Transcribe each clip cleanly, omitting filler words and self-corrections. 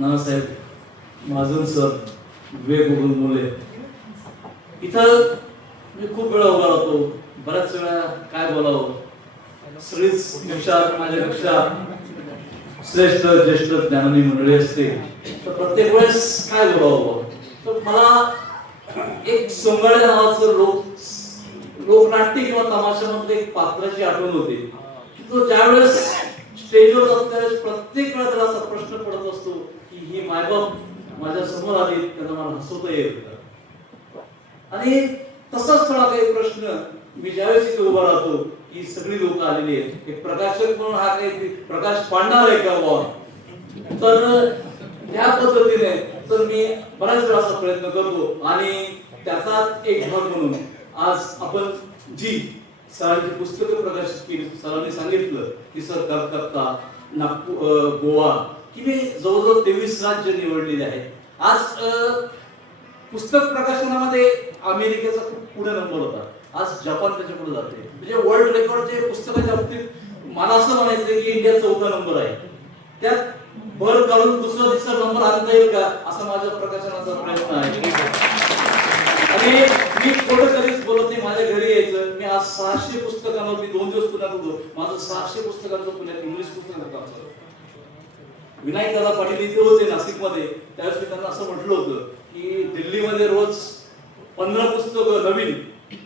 Nanasaheb Mahajan sir, विवेक मुले, इथं मी खूप वेळा उभा राहतो, बऱ्याच वेळा काय बोलावं, सगळीच हुशार माझ्यापेक्षा श्रेष्ठ ज्येष्ठ ज्ञानी मंडळी असते, तर प्रत्येक वेळेस काय बोलावं, तर मला एक सोंगाड्या नावाचं लोकनाट्य किंवा तमाशामध्ये एक पात्राची आठवण होते. तो ज्यावेळेस स्टेजवर जातो त्यावेळेस प्रत्येक वेळा त्याला असा प्रश्न पडत असतो की ही मायबाप माझ्या समोर आली, त्यांना मला हसवता येईल का? आणि तसाच थोडा काही प्रश्न मी ज्यावेळेस इथे उभा राहतो की सगळी लोक आलेली आहेत, एक प्रकाशक म्हणून हा काही प्रकाश पाडणार आहे का बुवा, तर त्या पद्धतीने तर मी बऱ्याच वेळा असा प्रयत्न करतो. आणि त्याचा एक भाग म्हणून आज आपण जी सरांची पुस्तकं प्रकाशित केली, सरांनी सांगितलं की सर कलकत्ता, नागपूर, गोवा की मी जवळजवळ 23 राज्य निवडलेले आहेत. आज पुस्तक प्रकाशनामध्ये अमेरिकेचा खूप पुढे नंबर होता, आज जपान त्याच्या पुढे जाते. म्हणजे वर्ल्ड रेकॉर्डचे पुस्तकाच्या बाबतीत मला असं म्हणायचं की इंडिया 4था नंबर आहे. त्यात भर काढून दुसरा तिसरा नंबर आणता येईल का असा माझ्या प्रकाशनाचा प्रयत्न आहे. आणि मी खोटं कधीच बोलत नाही, माझ्या घरी यायचं, मी आज 600 पुस्तकांवरती 2 दिवस पुण्यात होतो, माझं 600 पुस्तकांचं पुण्यात इंग्लिश पुस्तकाचं काम चालू. विनायक दादा पाटील इथे होते नाशिकमध्ये, त्यावेळेस मी त्यांना असं म्हटलं होतं की दिल्लीमध्ये रोज 15 पुस्तकं नवीन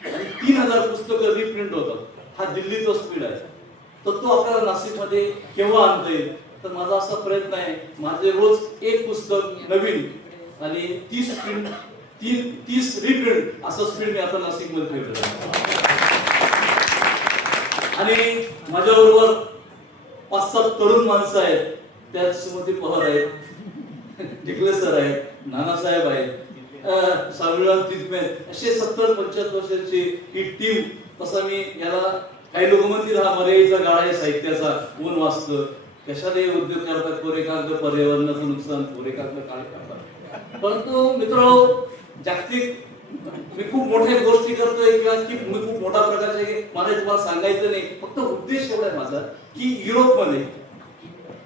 आणि 3000 पुस्तकं रिप्रिंट होतात, हा दिल्लीचा स्पीड आहे, तर तो आपल्याला नाशिकमध्ये केव्हा आणता येईल. तर माझा असा प्रयत्न आहे, माझे रोज एक पुस्तक नवीन आणि 30 रिप्रिंट असं स्पीड मी आता नाशिकमध्ये ठेवलं. आणि माझ्याबरोबर 5-7 तरुण माणसं आहेत, त्यात सुमती पवार आहेत, टिकले सर आहेत, नानासाहेब आहेत, साविराम तिजमे, असे 70-75 वर्षाची ही टीम. तसा मी याला काही लोक म्हणतील हा मर्यादेचा गाळा आहे साहित्याचा, ऊन वाचतं, कशाला उद्योग करतात, कोरे कागद पर्यावरणाचं नुकसान, कोरे कागद काळे करतात. परंतु मित्र, जागतिक मी खूप मोठ्या गोष्टी करतोय किंवा की मी खूप मोठा प्रकारचे मला तुम्हाला सांगायचं नाही, फक्त उद्देश एवढा आहे माझा की युरोपमध्ये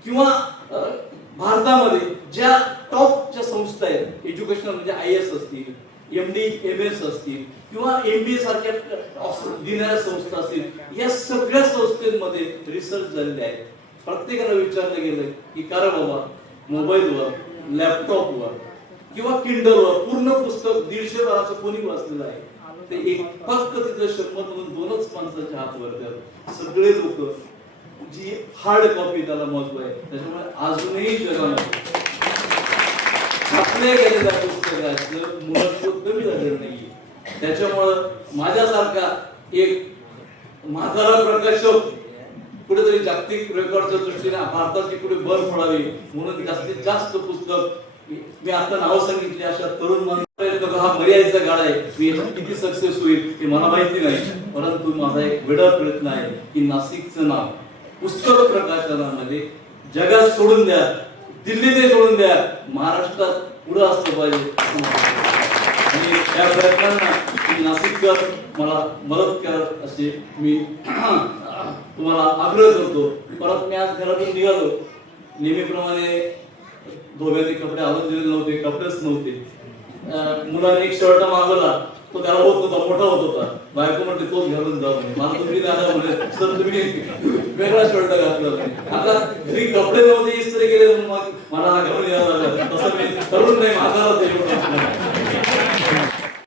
किंवा भारतामध्ये ज्या टॉपच्या संस्था आहेत एज्युकेशनल, म्हणजे IAS असतील, MD MS असतील किंवा MBA सारख्या देणाऱ्या संस्था असतील, या सगळ्या संस्थांमध्ये रिसर्च झालेले आहे. प्रत्येकाला विचारलं गेलं की का रे बाबा मोबाईलवर, लॅपटॉपवर किंवा किंडलवर पूर्ण पुस्तक 150 पानाचं कोणी वाचलेलं आहे? ते एक फक्त तिथं 100 म्हणून 2च माणसाच्या हात वरतात. सगळे लोक जी हार्ड कॉपी त्याला महत्व आहे. त्याच्यामुळे अजूनही जगामध्ये वाचल्या गेलेल्या पुस्तकाचं महत्व कमी झालेलं नाहीये. त्याच्यामुळं माझ्यासारखा एक म्हातारा प्रकाशक कुठेतरी जागतिक रेकॉर्डच्या दृष्टीने भारताची पुढे भर पडावी म्हणून जास्तीत जास्त पुस्तक, मी आता नाव सांगितले अशा तरुण माणसांचा हा मर्यादेचा गाळा आहे. मी किती सक्सेस होईल हे मला माहिती नाही, परंतु माझा एक वेगळा प्रयत्न आहे की नाशिकचं नाव पुस्तक प्रकाशनामध्ये जगात सोडून द्या, दिल्लीत सोडून द्या, महाराष्ट्रात पुढे असलं पाहिजे. आणि त्या प्रयत्नांना नाशिककर मला मदत करत असे मी तुम्हाला आग्रह करतो. परत मी आज घरातून निघालो, नेहमीप्रमाणे धोब्याचे कपडे आवडत दिले नव्हते, कपडेच नव्हते. मुलाने एक शर्ट मागवला, तो त्याला होत नव्हता, मोठा होत होता. बायको म्हणते तोच घालून जा म्हणे. मला तुम्ही दादा म्हणे सर तुम्ही वेगळा शर्ट घातला. आता घरी कपडे नव्हते, इस्त्री केले, मला हा घालून यायला लागला. तसं मी तरुण नाही, म्हातारा